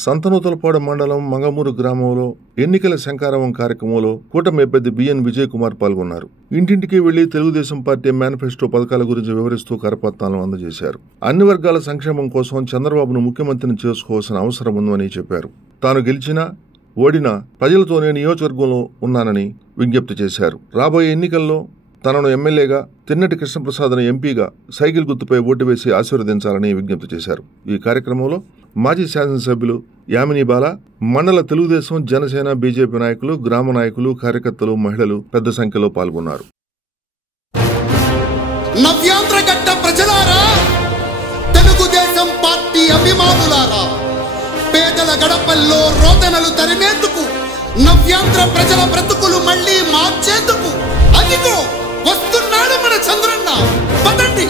సంతనూతలపాడు మండలం మంగమూరు గ్రామంలో ఎన్నికల శంఖారావం కార్యక్రమంలో కూటమి అభ్యర్థి బిఎన్ విజయ్ కుమార్ పాల్గొన్నారు. ఇంటింటికి వెళ్లి తెలుగుదేశం పార్టీ మేనిఫెస్టో పథకాల గురించి వివరిస్తూ కరపత్రాలను అందజేశారు. అన్ని వర్గాల సంక్షేమం కోసం చంద్రబాబును ముఖ్యమంత్రిని చేసుకోవాల్సిన అవసరం ఉందని చెప్పారు. తాను గెలిచినా ఓడినా ప్రజలతోనే నియోజకవర్గంలో ఉన్నానని విజ్ఞప్తి చేశారు. రాబోయే ఎన్నికల్లో తనను ఎమ్మెల్యేగా, తిన్నటి కృష్ణప్రసాద్ను ఎంపీగా సైకిల్ గుర్తుపై ఓటు వేసి ఆశీర్వదించాలని విజ్ఞప్తి చేశారు. ఈ కార్యక్రమంలో మాజీ శాసనసభ్యులు యామిని బాల, మండల తెలుగుదేశం, జనసేన, బీజేపీ నాయకులు, గ్రామ నాయకులు, కార్యకర్తలు, మహిళలు పెద్ద సంఖ్యలో పాల్గొన్నారు. నవ్యాంధ్రగడ్డ ప్రజలారా, తెలుగుదేశం పార్టీ అభిమానులారా, పేదల గడపల్లో రోదనలు తరిమేందుకు, నవ్యాంధ్ర ప్రజల బ్రతుకులు మళ్లీ మార్చేందుకు అదిగో వస్తున్నాడు మన చంద్రన్న. పదండి,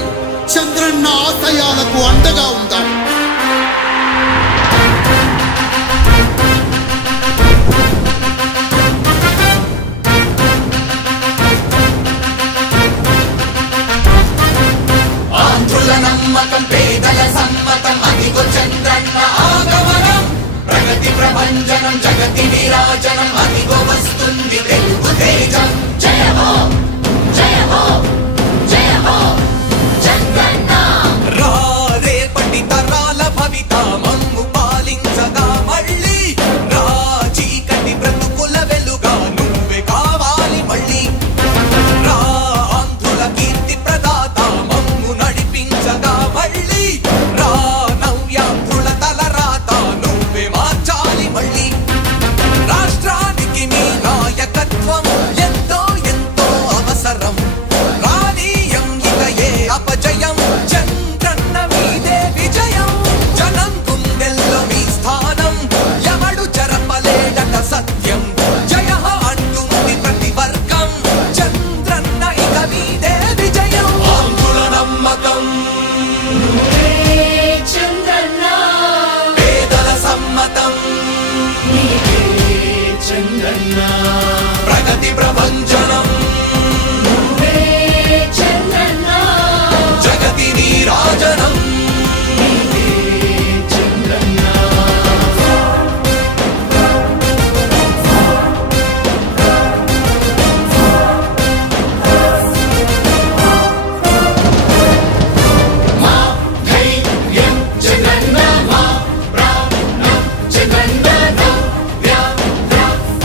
చంద్రన్న ఆశయాలకు అండగా ఉందాం. ఆంధ్రుల నమ్మకం, పేదల సమ్మతం, అదిగో చంద్రన్న ఆగమనం. ప్రగతి ప్రభంజనం, జగతి విరాజనం, అదిగో వస్తుంది తెలుగు తేజం. జయ హో, జయ హో, జయ హో చంద్రన్న. రా రేపటి తరాల భవిత మమ్ము పాలించగా మళ్ళీ, రా చీకటి బ్రతుకుల వెలుగా నువ్వే కావాలి మళ్ళీ. రా ఆంధ్రుల కీర్తి ప్రదాత మమ్ము నడిపించగా మళ్ళీ, రా నవ్యాంధ్రుల తలరాత నువ్వే మార్చాలి మళ్ళీ. రాష్ట్రానికి నీ నాయకత్వం ఎంతో ఎంతో అవసరం. రానీయం ఇక ఏ అపజయం, చంద్రన్న మీదే విజయం. జనం గుండెల్లో మీ స్థానం, ఎవడు చెరపలేడట సత్యం. జయ అంటుంది ప్రతి వర్గం, చంద్రన్న ఇక మీదే విజయం. ఆంధ్రుల నమ్మకం, చంద్రన్న పేదల సమ్మతం, చంద్రన్న ప్రగతి ప్రభంజనం, చంద్రన్న జగతి నీరాజనం, చంద్రన్న. మా ధైర్యం చంద్రన్న, మా ప్రాణం చంద్రన్న,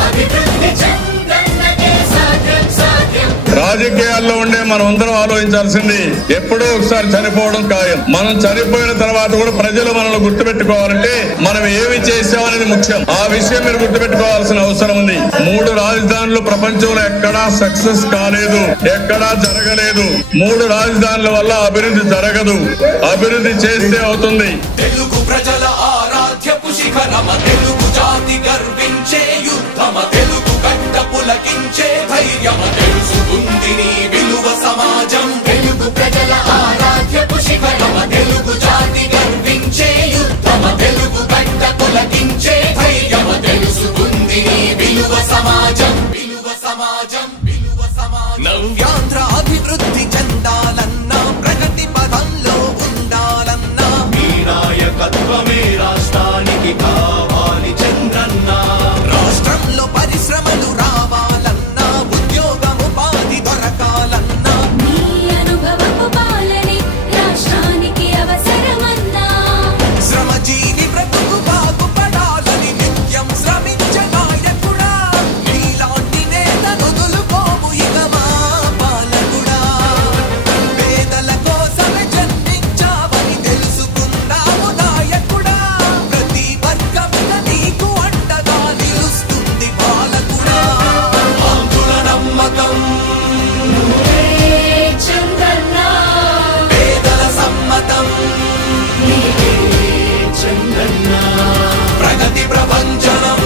అభివృద్ధి చంద్రన్నకే సాధ్యం సాధ్యం. రాజకీయాల్లో ఉండే మనం అందరం ఆలోచించాల్సింది, ఎప్పుడో ఒకసారి చనిపోవడం ఖాయం. మనం చనిపోయిన తర్వాత కూడా ప్రజలు మనల్ని గుర్తుపెట్టుకోవాలంటే మనం ఏమి చేసామనేది ముఖ్యం. ఆ విషయం మీరు గుర్తుపెట్టుకోవాల్సిన అవసరం ఉంది. 3 రాజధానులు ప్రపంచంలో ఎక్కడా సక్సెస్ కాలేదు, ఎక్కడా జరగలేదు. 3 రాజధానుల వల్ల అభివృద్ధి జరగదు, అభివృద్ధి చేస్తే అవుతుంది. తెలుగు ప్రజల ఆరాధ్యపు శిఖరమ, తెలుగు జాతి గర్వించే యుద్ధమ, తెలుగు గడ్డ పులకించే ధైర్యమ, తెలుసుకుంది నీ విలువ సమాజం. తెలుగు ప్రజల ఆరాధ్యపు శిఖరమ, తెలుగు జాతి గర్వించే యుద్ధమ, తెలుగు గడ్డ పులకించే ధైర్యమ, తెలుసుకుంది నీ విలువ సమాజం. విలువ సమాజం, విలువ సమాజం. నవ్యాంధ్ర అభివృద్ధి చెందాలన్నా, ప్రగతి పదంలో ఉండాలన్నా, మీ నాయకత్వమే రాష్ట్రానికి కావాలి చంద్రన్న. రాష్ట్రంలో పరిశ్రమలు రావాలన్నా, ఉద్యోగం ఉపాధి దొరకాలన్నా, నీ అనుభవపు పాలనే రాష్ట్రానికి అవసరమన్నా. శ్రమజీవి బ్రతుకు బాగుపడాలని నిత్యం శ్రమించే నాయకుడా, నీలాంటి నేత నొదులుకోము ఇక మా పాలకుడా. పేదల కోసమే జన్మించావని తెలుసుకున్నావు నాయకుడా, ప్రతి వర్గంగా నీకు అండగా నిలుస్తుంది పాలకుడా. ఆంధ్రుల నమ్మకం, చంద్రన్న పేదల సమ్మతం, చంద్రన్న ప్రగతి ప్రభంజనం,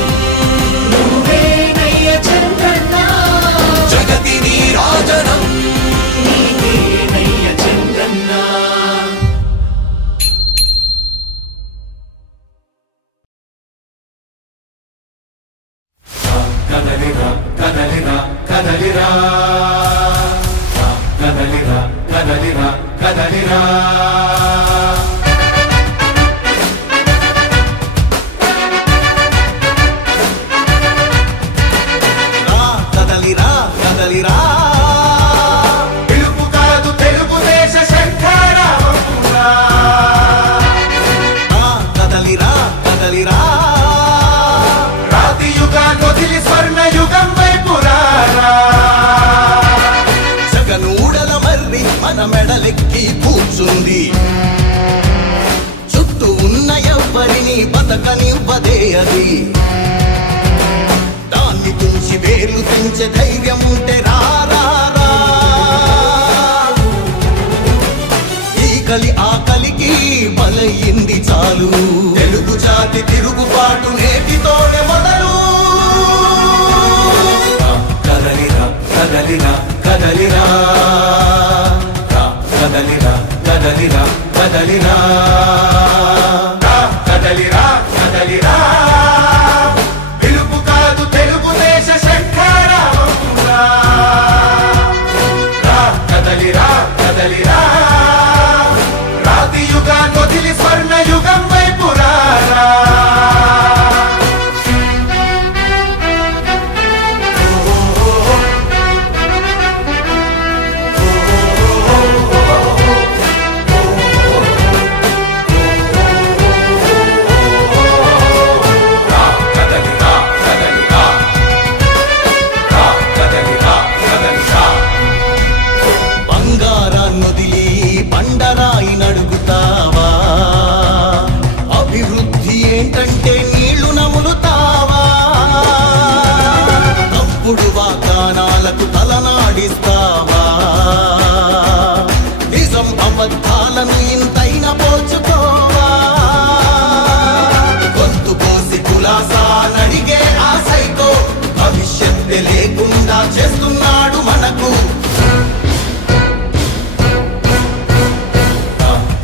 నువ్వేనయ్య చంద్రన్న, జగతి నీరాజనం. నీవేనయ్య చంద్రన్న. కదలిరా కదలిరా కదలిరా, కదలిరా కదలిరా కదలిరా. వదిలి స్వర్ణ యుగం వైపు రారా. జగనూడల మర్రి మన మెడలెక్కి కూర్చుంది, చుట్టూ ఉన్న ఎవ్వరిని బతకనివ్వదే అది. దాన్ని తుంచి వేర్లు తెంచే ధైర్యం ఉంటే రారా. ఈ ఆకలికి బలయింది చాలు, తెలుగు జాతి తిరుగుబాటు నేటితోనే మొదలు. కదలిరా కదలిరా కదలిరా, కదలిరా కదలిరా కదలిరా, కదలిరా కదలిరా. పిలుపు కాదు తెలుగుదేశ శంఖారావంగా. కదలిరా కదలిరా, రాతి యుగాన్ని వదిలి స్వర్ణ యుగం వైపు రారా. బంగారాన్నొదిలి బండరాయి నడుగుతావా? అభివృద్ధి ఏంటంటే నీళ్లు నములుతావా? తప్పుడు వాగ్దానాలకు తలనాడిస్తావా? నిజం అబద్ధాలను ఇంతైన పోచుకోవా? గొంతు కోసి కులాసా నడిగే ఆ సైకో భవిష్యత్తు లేకుండా చేస్తున్నాడు మనకు.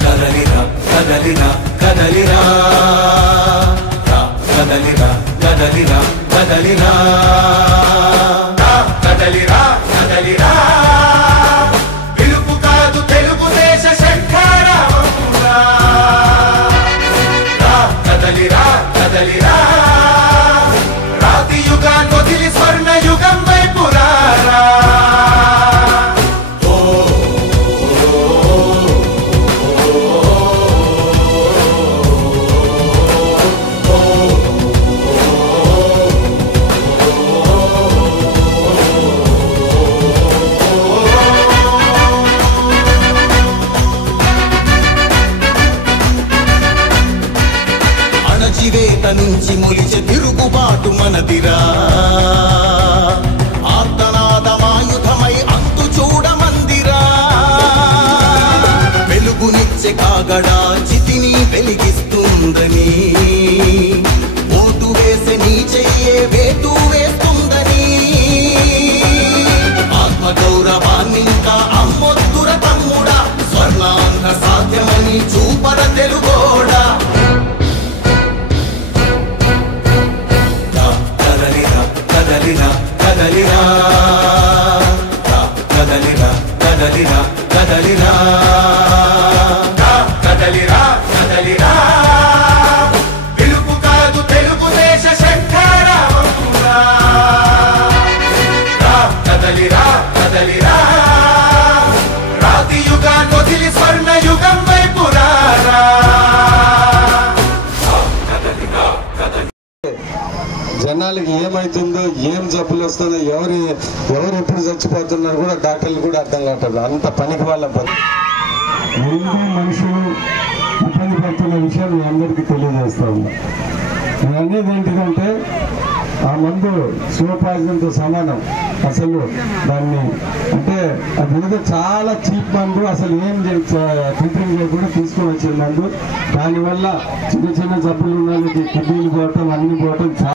కదలిరా కదలిరా కదలిరా, కదలిరా కదలిరా కదలిరా, కదలిరా కదలిరా. పిలుపు కాదు తెలుగుదేశ శంఖారావంగా. కదలిరా కదలిరా, రాతి యుగాన్ని వదిలి స్వర్ణ యుగం వైపు రారా. అణచివేత నుంచి మొలిచే తిరుగుబాటు మనదిరా. ఆర్తనాదమాయుధమై అంతు చూడమందిరా. వెలుగునిచ్చే కాగడా చితిని వెలిగిస్తుందని, ఓటు వేసే నీ చెయ్యే వేటు వేస్తుందని. ఆత్మగౌరవాన్నింకా అమ్మొద్దుర తమ్ముడా, స్వర్ణాంధ్ర సాధ్యమని చూపర తెలుగోడా. కదలిరా కదలిరా కదలిరా, కదలిరా కదలిరా కదలిరా, కదలిరా కదలిరా. పిలుపు కాదు తెలుగుదేశ శంఖారావంగా. కదలిరా కదలిరా, రాతి యుగాన్ని వదిలి స్వర్ణ యుగం వైపు రారా. జనాలకి ఏమైతుందో, ఏం జబ్బులు వస్తుందో, ఎవరు ఎప్పుడు చచ్చిపోతున్నారో కూడా డాక్టర్లు కూడా అర్థం కావట్లేదు. అంత పనికి వాళ్ళ పని. మనుషులు ఇబ్బంది పడుతున్న విషయం మీ అందరికీ తెలియజేస్తా ఉన్నా. నేను అనేది ఏంటిదంటే, ఆ మందు శివపాయసంతో సమానం. అసలు దాన్ని అంటే అదేదో చాలా చీప్ మందు, అసలు ఏం ట్రీట్మెంట్ చేయకుండా తీసుకొని వచ్చిన మందు. దానివల్ల చిన్న చిన్న జబ్బులు ఉన్న వాళ్ళకి కిడ్నీలు పోవటం, అన్ని పోవటం